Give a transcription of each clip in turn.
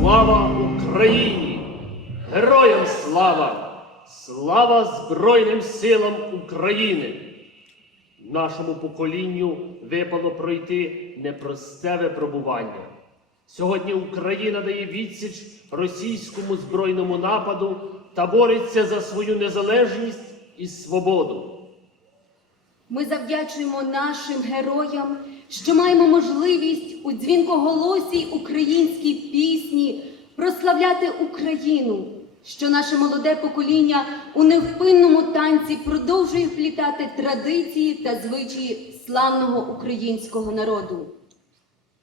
Слава Україні! Героям слава! Слава Збройним силам України! Нашому поколінню випало пройти непросте випробування. Сьогодні Україна дає відсіч російському збройному нападу та бореться за свою незалежність і свободу. Ми завдячуємо нашим героям, що маємо можливість у дзвінкоголосій українській пісні прославляти Україну, що наше молоде покоління у невпинному танці продовжує вплітати традиції та звичаї славного українського народу.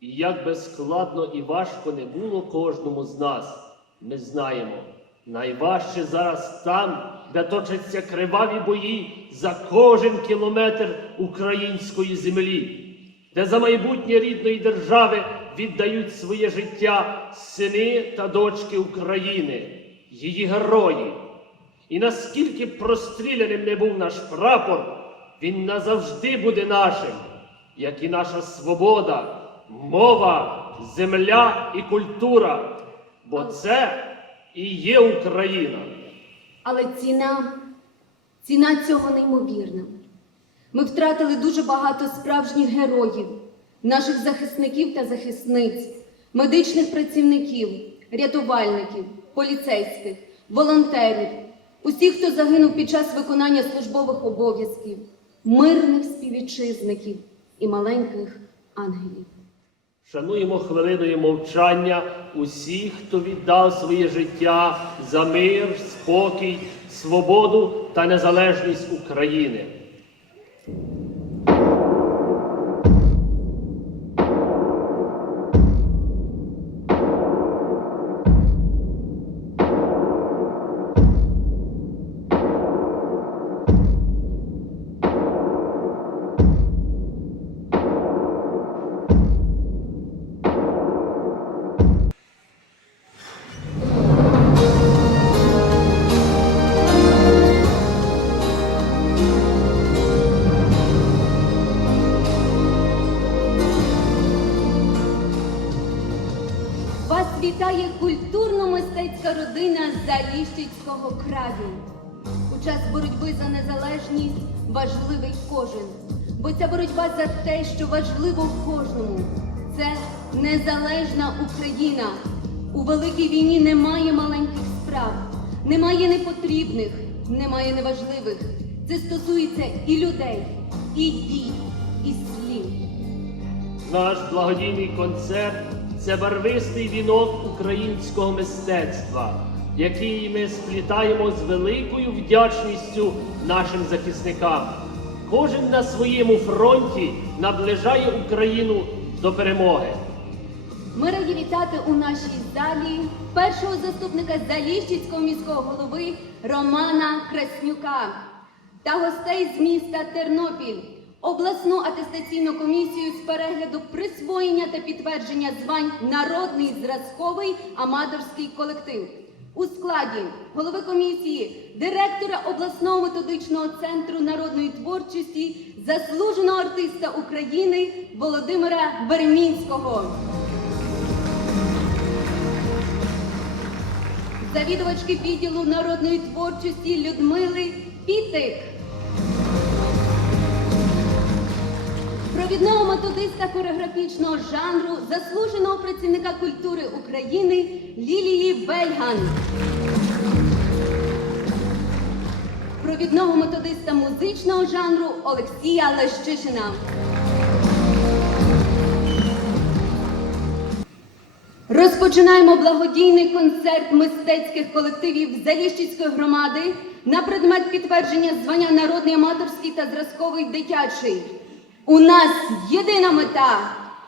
І як би складно і важко не було кожному з нас, ми знаємо, найважче зараз там, де точаться криваві бої за кожен кілометр української землі, де за майбутнє рідної держави віддають своє життя сини та дочки України, її герої. І наскільки простріляним не був наш прапор, він назавжди буде нашим, як і наша свобода, мова, земля і культура. Бо це і є Україна. Але ціна, ціна цього неймовірна. Ми втратили дуже багато справжніх героїв, наших захисників та захисниць, медичних працівників, рятувальників, поліцейських, волонтерів, усіх, хто загинув під час виконання службових обов'язків, мирних співвітчизників і маленьких ангелів. Шануємо хвилиною мовчання усіх, хто віддав своє життя за мир, спокій, свободу та незалежність України. Культурно-мистецька родина Заліщицького краю. У час боротьби за незалежність важливий кожен, бо ця боротьба за те, що важливо кожному. Це незалежна Україна. У великій війні немає маленьких справ, немає непотрібних, немає неважливих. Це стосується і людей, і дій, і слів. Наш благодійний концерт це барвистий вінок українського мистецтва, який ми сплітаємо з великою вдячністю нашим захисникам. Кожен на своєму фронті наближає Україну до перемоги. Ми раді вітати у нашій залі першого заступника Заліщицького міського голови Романа Краснюка та гостей з міста Тернопіль, обласну атестаційну комісію з перегляду присвоєння та підтвердження звань Народний зразковий аматорський колектив. У складі голови комісії, директора обласного методичного центру народної творчості, заслуженого артиста України Володимира Вермінського. завідувачки відділу народної творчості Людмили Пітик. Провідного методиста хореографічного жанру, заслуженого працівника культури України Лілії Вельган. Провідного методиста музичного жанру Олексія Лещишина. Розпочинаємо благодійний концерт мистецьких колективів Заліщицької громади на предмет підтвердження звання народний аматорський та зразковий дитячий. У нас єдина мета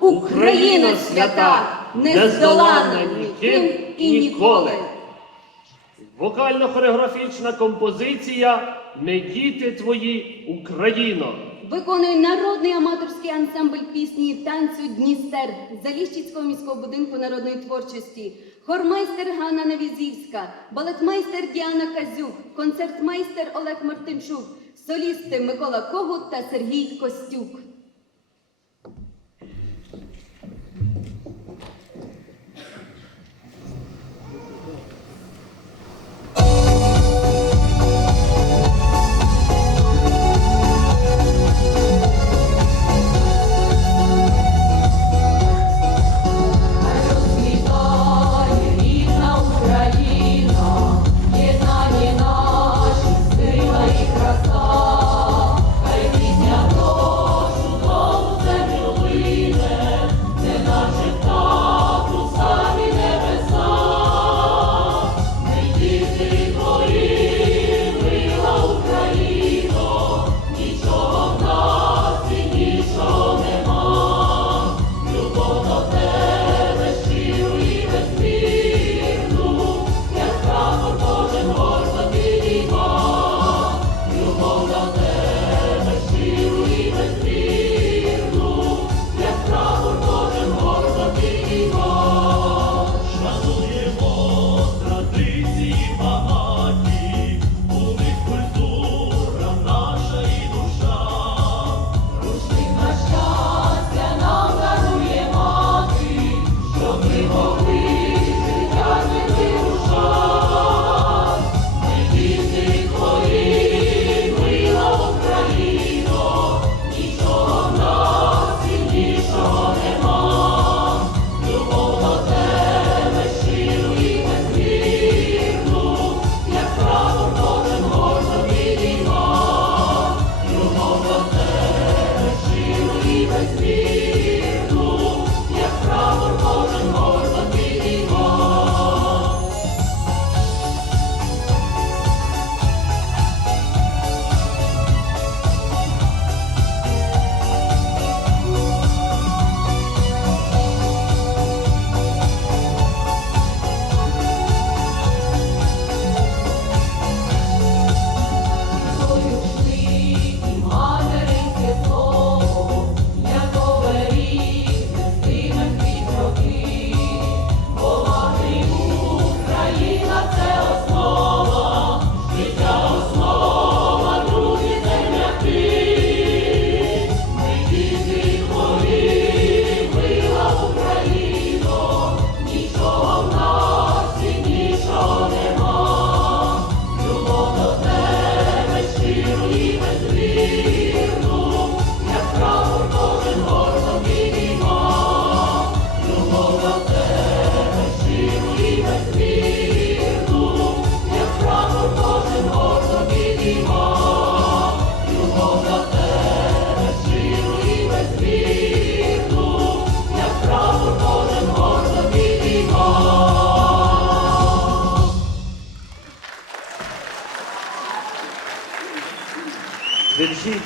Україна свята, не здолана ніким і ніколи. Вокально-хореографічна композиція «Не діти твої Україно. Виконує народний аматорський ансамбль пісні і танцю Дністер Заліщицького міського будинку народної творчості, хормайстер Ганна Невізівська, балетмайстер Діана Казюк, концертмайстер Олег Мартинчук, солісти Микола Когут та Сергій Костюк.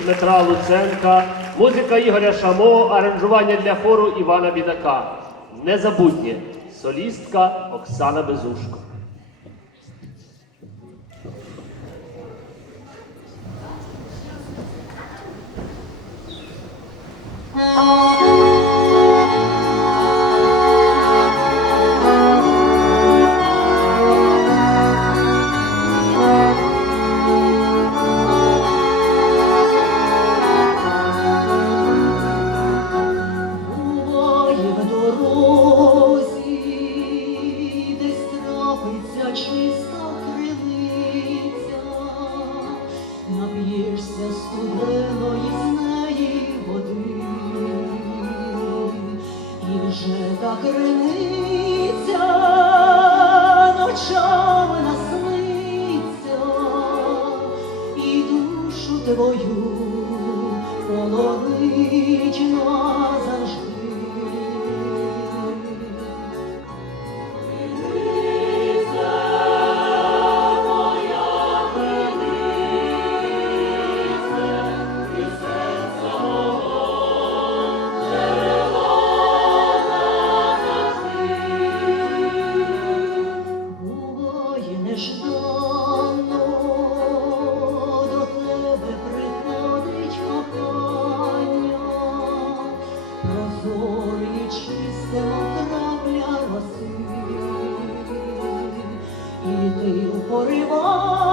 Дмитра Луценка, музика Ігоря Шамо, аранжування для хору Івана Бідака. Незабутнє солістка Оксана Безушко. Oh. сниться, ночами насниться, і душу твою полонить нас. glory.